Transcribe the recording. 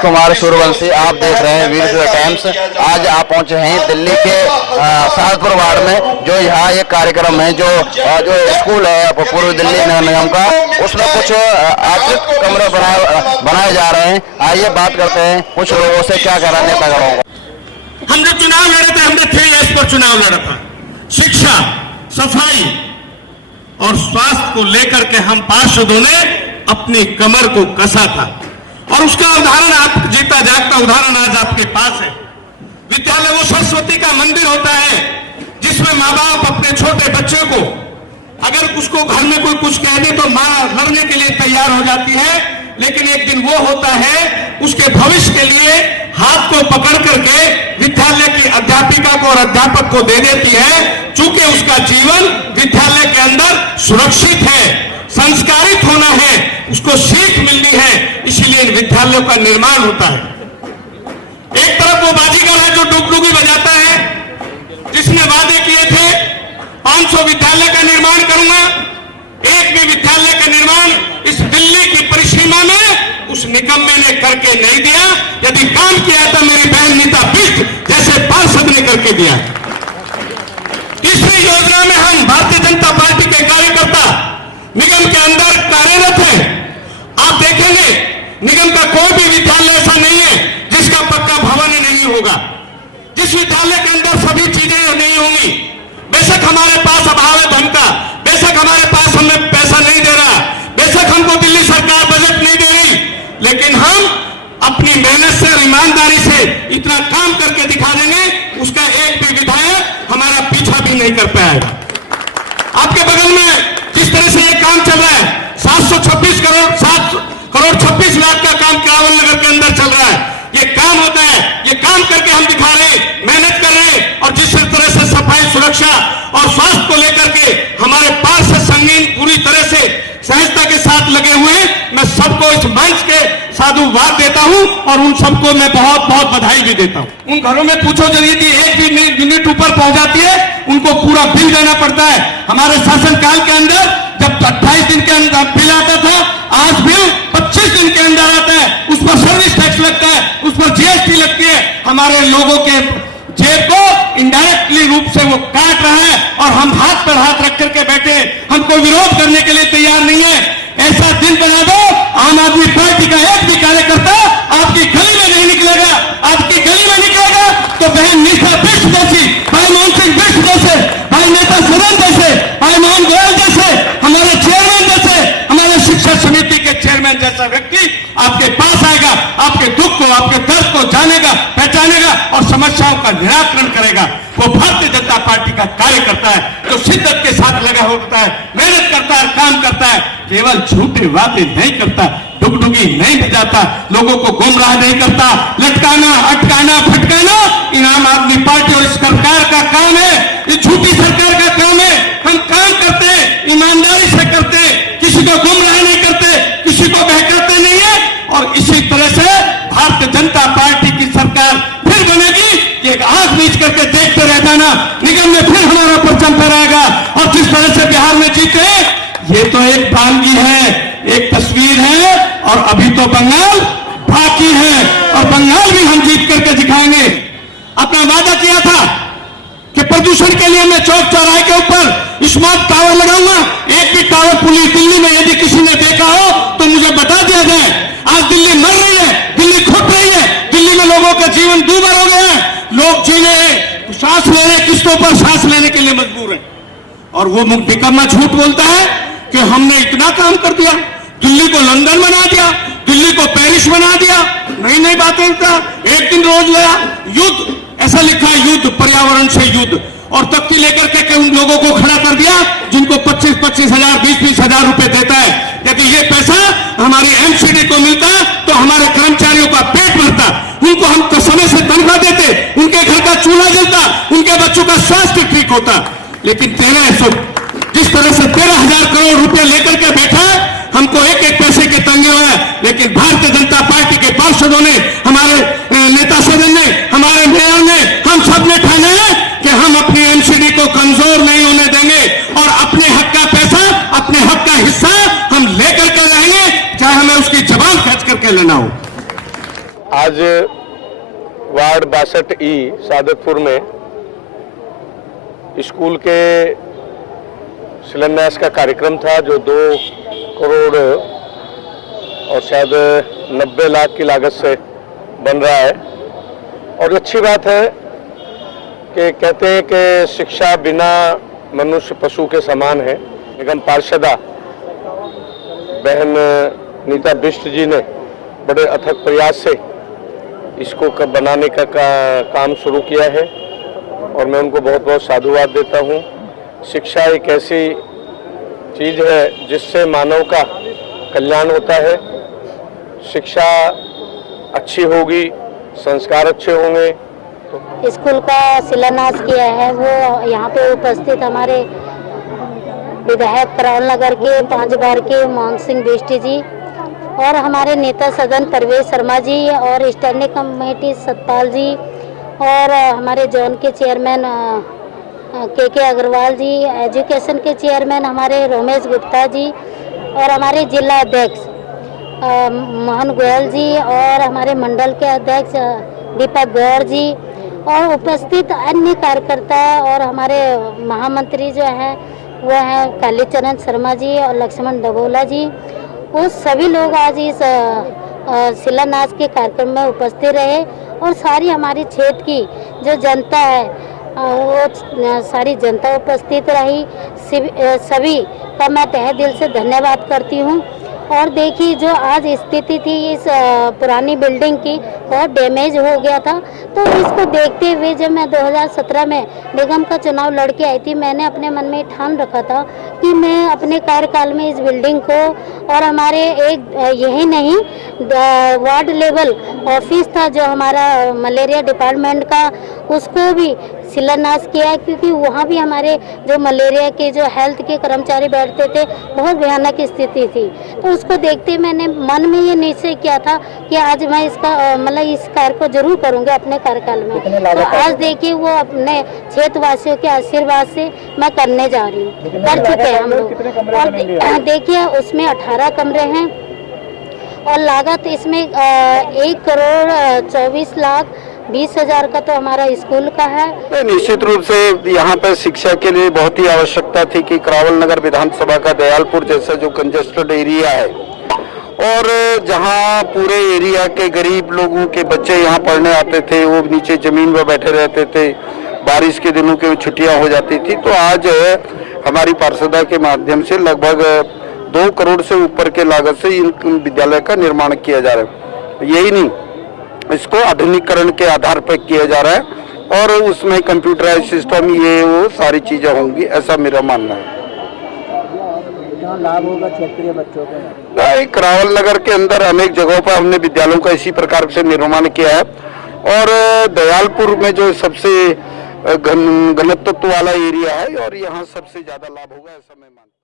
कुमार सूर्यवंशी, आप देख रहे हैं वीर टाइम्स। आज आप पहुंचे हैं दिल्ली के शाहजपुर वार्ड में, जो यहाँ एक कार्यक्रम है जो स्कूल है पूर्व दिल्ली नगर निगम का, उसमें कुछ आर्थिक कमरे बनाए जा रहे हैं। आइए बात करते हैं कुछ लोगों से, क्या कह रहे हैं नेता गणों का। हम जो चुनाव लड़े थे, हमने 3S पर चुनाव लड़ा था। शिक्षा, सफाई और स्वास्थ्य को लेकर के हम पार्षदों ने अपनी कमर को कसा था, और उसका उदाहरण, आप जीता जागता उदाहरण आज आपके पास है। विद्यालय वो सरस्वती का मंदिर होता है जिसमें माँ बाप अपने छोटे बच्चे को, अगर उसको घर में कोई कुछ कह दे तो माँ लड़ने के लिए तैयार हो जाती है, लेकिन एक दिन वो होता है उसके भविष्य के लिए हाथ को पकड़ करके विद्यालय की अध्यापिका को और अध्यापक को दे देती है, चूंकि उसका जीवन विद्यालय के अंदर सुरक्षित है, संस्कारित होना है, उसको सीख मिलनी है, इसीलिए इन विद्यालयों का निर्माण होता है। एक तरफ वो बाजीगर है जो डुगडुगी बजाता है, जिसने वादे किए थे 500 विद्यालय का निर्माण करूंगा, एक भी विद्यालय का निर्माण इस दिल्ली की परिसीमा में उस निकम्मे ने करके नहीं दिया। यदि काम किया था मेरी बहन नीता बिष्ट जैसे पार्षद ने करके दिया। तीसरी योजना में हम भारतीय जनता पार्टी के कार्यकर्ता निगम के अंदर कार्यरत है। आप देखेंगे निगम का कोई भी विद्यालय ऐसा नहीं है जिसका पक्का भवन नहीं होगा, जिस विद्यालय के अंदर सभी चीजें नहीं होंगी। बेशक हमारे पास अभाव है धन का, बेशक हमारे पास हमें पैसा नहीं दे रहा, बेशक हमको दिल्ली सरकार बजट नहीं दे रही, लेकिन हम अपनी मेहनत से और ईमानदारी से इतना काम करके दिखा देंगे, उसका एक भी विधायक हमारा पीछा भी नहीं कर पाएगा। आपके बगल में जिस तरह से ये काम चल रहा है, 7 करोड़ 26 लाख का काम केवल नगर के अंदर चल रहा है। ये काम होता है, ये काम करके हम दिखा रहे हैं, मेहनत कर रहे हैं, और जिस तरह से सफाई, सुरक्षा और स्वास्थ्य को लेकर के हमारे पास से संगीन पूरी तरह से सहजता के साथ लगे हुए हैं, मैं सबको इस मंच के साधुवाद देता हूं और उन सबको मैं बहुत बहुत बधाई भी देता हूं। उन घरों में पूछो यदि एक भी यूनिट ऊपर पहुंच जाती है, उनको पूरा बिल देना पड़ता है। हमारे शासनकाल के अंदर जब 28 दिन के अंदर बिल आता था, आज बिल 25 दिन के अंदर आता है, उस पर सर्विस टैक्स लगता है, उस पर GST लगती है। हमारे लोगों के जेब को इनडायरेक्टली रूप से वो काट रहा है, और हम हाथ पर हाथ रख करके बैठे, हमको विरोध करने के लिए तैयार नहीं है। ऐसा दिन बना दो, आम आदमी पार्टी का एक भी कार्यकर्ता आपकी गली में नहीं निकलेगा। आपकी गली में निकलेगा तो बहन नीता बिष्ट जैसी, भाई मोहन सिंह बिष्ट जैसे, भाई नेता सदन जैसे, भाई मोहन गोयल जैसे, हमारे चेयरमैन जैसे, हमारे शिक्षा समिति के चेयरमैन जैसा व्यक्ति आपके पास आएगा, आपके दुख को, आपके दर्द को जानेगा, पहचानेगा और समस्याओं का निराकरण करेगा। वो भारतीय जनता पार्टी का कार्यकर्ता है जो शिद्दत के साथ लगा होता है, मेहनत करता है, काम करता है, केवल झूठे वादे नहीं करता, डुगडुगी नहीं बजाता, लोगों को गुमराह नहीं करता, लटकाना, अटकाना, फटकाना इन आम आदमी पार्टी और इस सरकार का काम है, ये झूठी सरकार का काम है। हम काम करते हैं, ईमानदारी से करते हैं, किसी को गुमराह नहीं करते, किसी को बहकाते नहीं है, और इसी तरह से भारतीय जनता पार्टी की सरकार फिर बनेगी। ये आंख मीच करके देखते रह जाना, निगम में फिर हमारा परचम फहराएगा, और जिस तरह से बिहार में जीते, ये तो एक बानगी है, एक तस्वीर है, और अभी तो बंगाल बाकी है, और बंगाल भी हम जीत करके दिखाएंगे। अपना वादा किया था कि प्रदूषण के लिए मैं चौक चौराहे के ऊपर स्मार्ट टावर लगाऊंगा। एक भी टावर पुलिस दिल्ली में यदि किसी ने देखा हो तो मुझे बता दिया जाए। आज दिल्ली मर रही है, दिल्ली घुट रही है, दिल्ली में लोगों का जीवन दूभर हो गया है, लोग जीने, सांस लेने, किस्तों पर सांस लेने के लिए मजबूर है, और वो निकम्मा झूठ बोलता है कि हमने इतना काम कर दिया, दिल्ली को लंदन बना दिया, दिल्ली को पेरिस बना दिया। नई नई बातें एक दिन रोज गया युद्ध, ऐसा लिखा है युद्ध, पर्यावरण से युद्ध, और तख्ती लेकर के उन लोगों को खड़ा कर दिया जिनको 25-25 हजार, 20-20 हजार रुपए देता है। यदि ये पैसा हमारी MCD को मिलता तो हमारे कर्मचारियों का पेट भरता, उनको हम तो समय से तनख्वाह देते, उनके घर का चूल्हा जलता, उनके बच्चों का स्वास्थ्य ठीक होता। लेकिन जिस तरह से 13,000 करोड़ रुपए लेकर के बैठा, हमको एक एक पैसे के तंगे हुए। लेकिन भारतीय जनता पार्टी के पार्षदों ने, हमारे नेता सदन ने, हमारे मेयर ने, हम सब ने ठाना है कि हम अपनी MCD को कमजोर नहीं होने देंगे, और अपने हक का पैसा, अपने हक का हिस्सा हम लेकर के रहेंगे, चाहे हमें उसकी जबान खर्च करके लेना हो। आज वार्ड 62E सादतपुर में स्कूल के शिलान्यास का कार्यक्रम था, जो 2 करोड़ और शायद 90 लाख की लागत से बन रहा है। और अच्छी बात है कि कहते हैं कि शिक्षा बिना मनुष्य पशु के समान है। निगम पार्षदा बहन नीता बिष्ट जी ने बड़े अथक प्रयास से इसको बनाने का काम शुरू किया है और मैं उनको बहुत बहुत साधुवाद देता हूँ। शिक्षा एक ऐसी चीज़ है जिससे मानव का कल्याण होता है। शिक्षा अच्छी होगी, संस्कार अच्छे होंगे। स्कूल का शिलान्यास किया है वो यहाँ पे उपस्थित हमारे विधायक करावल नगर के 5 बार के मोहन सिंह बिष्ट जी और हमारे नेता सदन परवेश शर्मा जी और स्टैंडिंग कमेटी सतपाल जी और हमारे जोन के चेयरमैन के अग्रवाल जी, एजुकेशन के चेयरमैन हमारे रोमेश गुप्ता जी और हमारे जिला अध्यक्ष मोहन गोयल जी और हमारे मंडल के अध्यक्ष दीपक गौर जी और उपस्थित अन्य कार्यकर्ता और हमारे महामंत्री जो है वो है कालीचरण शर्मा जी और लक्ष्मण डबोला जी। वो सभी लोग आज इस शिलान्यास के कार्यक्रम में उपस्थित रहे और सारी हमारी क्षेत्र की जो जनता है वो सारी जनता उपस्थित रही। सभी का मैं तहे दिल से धन्यवाद करती हूँ। और देखिए जो आज स्थिति थी इस पुरानी बिल्डिंग की, बहुत डैमेज हो गया था, तो इसको देखते हुए जब मैं 2017 में निगम का चुनाव लड़के आई थी, मैंने अपने मन में ठान रखा था कि मैं अपने कार्यकाल में इस बिल्डिंग को और हमारे एक यही नहीं वार्ड लेवल ऑफिस था जो हमारा मलेरिया डिपार्टमेंट का, उसको भी शिलान्यास किया है, क्योंकि वहाँ भी हमारे जो मलेरिया के जो हेल्थ के कर्मचारी बैठते थे, बहुत भयानक स्थिति थी। तो उसको देखते मैंने मन में ये निश्चय किया था कि आज मैं इसका मतलब इस कार्य को जरूर करूँगा अपने कार्यकाल में। तो आज देखिए वो अपने क्षेत्रवासियों के आशीर्वाद से मैं करने जा रही हूँ, कर चुके हैं हम लोग। और देखिए उसमें 18 कमरे हैं और लागत इसमें 1 करोड़ 24 लाख 20,000 का तो हमारा स्कूल का है। निश्चित रूप से यहाँ पर शिक्षा के लिए बहुत ही आवश्यकता थी कि करावल नगर विधानसभा का दयालपुर जैसा जो कंजेस्टेड एरिया है और जहाँ पूरे एरिया के गरीब लोगों के बच्चे यहाँ पढ़ने आते थे, वो नीचे जमीन पर बैठे रहते थे, बारिश के दिनों की छुट्टियाँ हो जाती थी। तो आज हमारी पार्षदा के माध्यम से लगभग 2 करोड़ से ऊपर के लागत से इन विद्यालय का निर्माण किया जा रहा है। यही नहीं, इसको आधुनिकीकरण के आधार पर किया जा रहा है और उसमें कंप्यूटराइज सिस्टम ये वो सारी चीजें होंगी, ऐसा मेरा मानना है। लाभ होगा क्षेत्रीय बच्चों को। करावल नगर के अंदर अनेक जगहों पर हमने विद्यालयों का इसी प्रकार से निर्माण किया है और दयालपुर में जो सबसे घनत्व वाला एरिया है और यहाँ सबसे ज्यादा लाभ होगा, ऐसा मैं मानता हूँ।